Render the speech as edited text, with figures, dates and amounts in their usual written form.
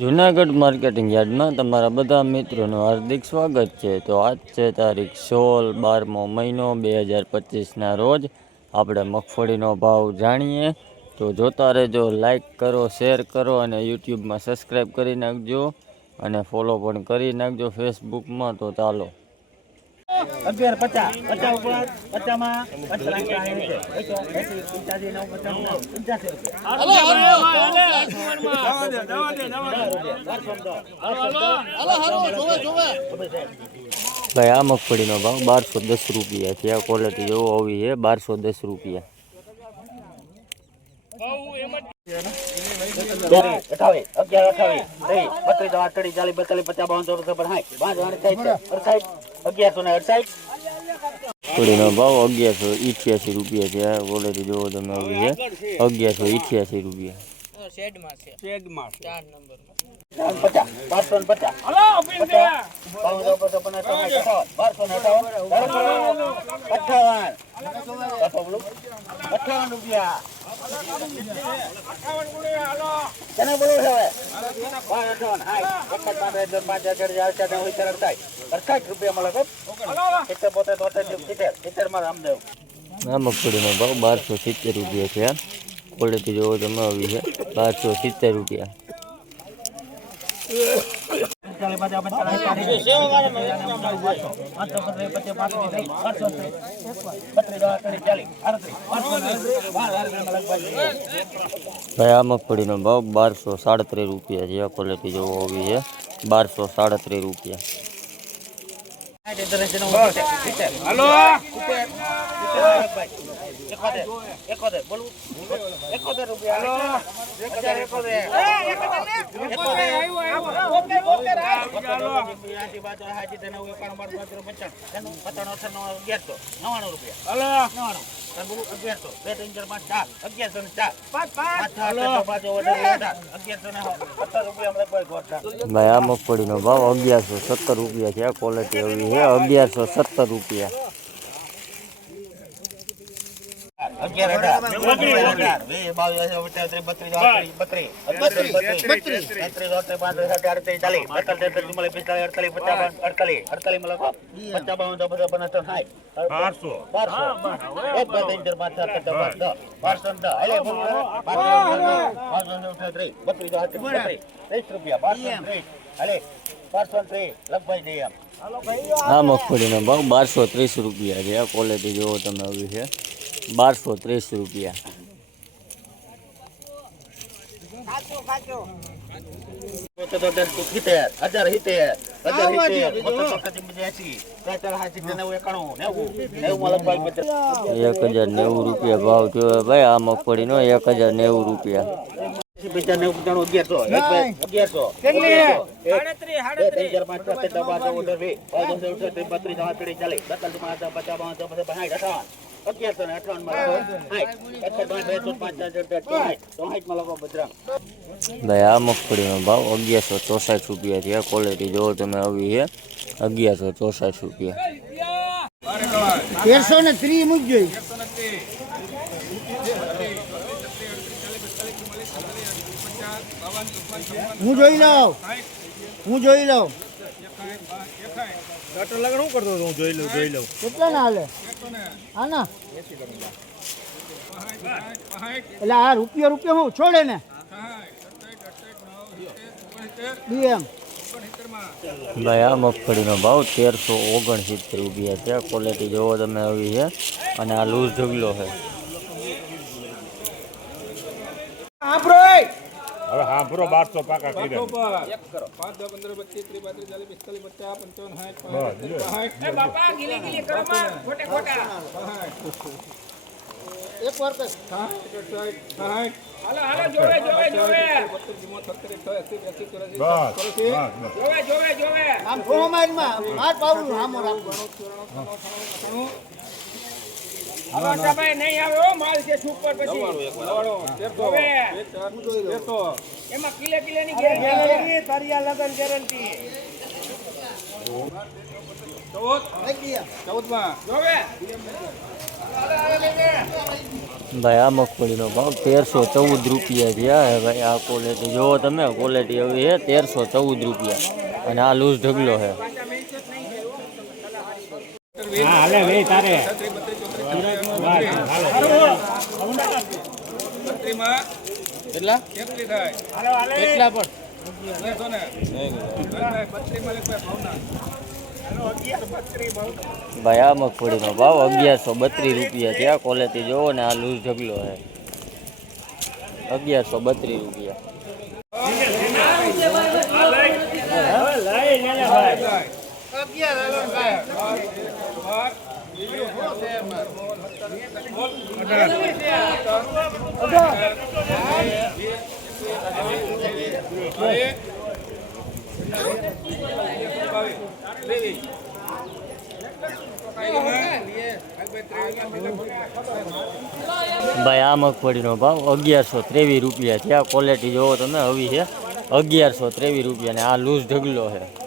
Junagadh marketing યાર્ડમાં તમારા બધા મિત્રોનું હાર્દિક સ્વાગત છે। તો આજ છે તારીખ 16/12મો મહિનો 2025ના રોજ આપણે મગફળીનો ભાવ જાણીએ। તો જોતા રહેજો, લાઈક કરો, શેર કરો અને યુટ્યુબમાં સબસ્ક્રાઈબ કરી નાખજો અને ફોલો પણ કરી નાખજો ફેસબુકમાં। તો ચાલો 1150 50 ઉપર 50 માં 55 ભાઈ આ મગફળીનો ભાવ 1210 રૂપિયા છે। આ ક્વોલિટી જેવો આવી છે 1210 રૂપિયા। 1188 ભાવ 1188 રૂપિયા છે। આ ક્વોલિટી જોવો તમે આવી છે 1188 રૂપિયા। આ મગફળીનો ભાવ 1270 રૂપિયા છે। ક્વોલિટી જોવો તમે આવી છે 1270 રૂપિયા। ભાઈ આ મગફળીનો ભાવ 1237 રૂપિયા છે। આ ક્વોલિટી જોવો આવી છે 1237 રૂપિયા। ભાઈ આ મગફળીનો ભાવ 1170 રૂપિયા છે। આ ક્વોલિટી એવી છે 1170 રૂપિયા। આ મગફળીનો ભાવ 1230 રૂપિયા છે। આ ક્વોલિટી જોવો તમે આવી છે 1230 રૂપિયા। ₹1090 રૂપિયા ભાવ થયો ભાઈ આ મગફળીનો 1090 રૂપિયા। ભાઈ આ મગફળીનો ભાવ 1164 રૂપિયા છે। ક્વોલિટી જોવો તમે આવી છે 1164 રૂપિયા। 1330 મૂકજો। હું જોઈ લઉં ડોક્ટર લગન શું કરતો હું જોઈ લઉં કેટલા ના હાલે આના એટલે આ રૂપિયા હું છોડે ને એમ। ભાઈ આ મગફળીનો ભાવ 1369 રૂપિયા છે। ક્વોલિટી જોવો તમે આવી છે અને આ લૂઝ ઢગલો છે। હવે હા પૂરો 1200 પાકા કરી દે 5 10 15 20 30 35 40 50 55 60 એ બાપા ગીલી કરો માં ખોટે ખોટા એક વાર તો 60 હાલો જોવે આમ ફોમાઈમાં માર પાવું આમ રાખવાનું ભાઈ નહીં આવ્યો માલ છે સુપર પછી એમાં કિલે ની ગેરંટી તારી આ લગન ગેરંટી 14 માં જોવે ભાઈ આ મગફળીનો ભાવ 1314 રૂપિયા થયા હે ભાઈ. આ ક્વોલિટી જોવો તમે, ક્વોલિટી એવી છે 1314 રૂપિયા. અને આ લૂઝ ઢગલો છે. હા હાલે ભાઈ તારે કેટલા કેટલા પણ ભાઈ આ મગફળીનો ભાવ 1132 રૂપિયા થયા. ક્વોલિટી જોવો ને આ લૂઝ ઢગલો છે 1132 રૂપિયા. ભાઈ આ મગફળીનો ભાવ 1123 રૂપિયા થયા. ક્વોલિટી જોવો તમે, હવી છે 1123 રૂપિયા. ને આ લૂઝ ઢગલો છે.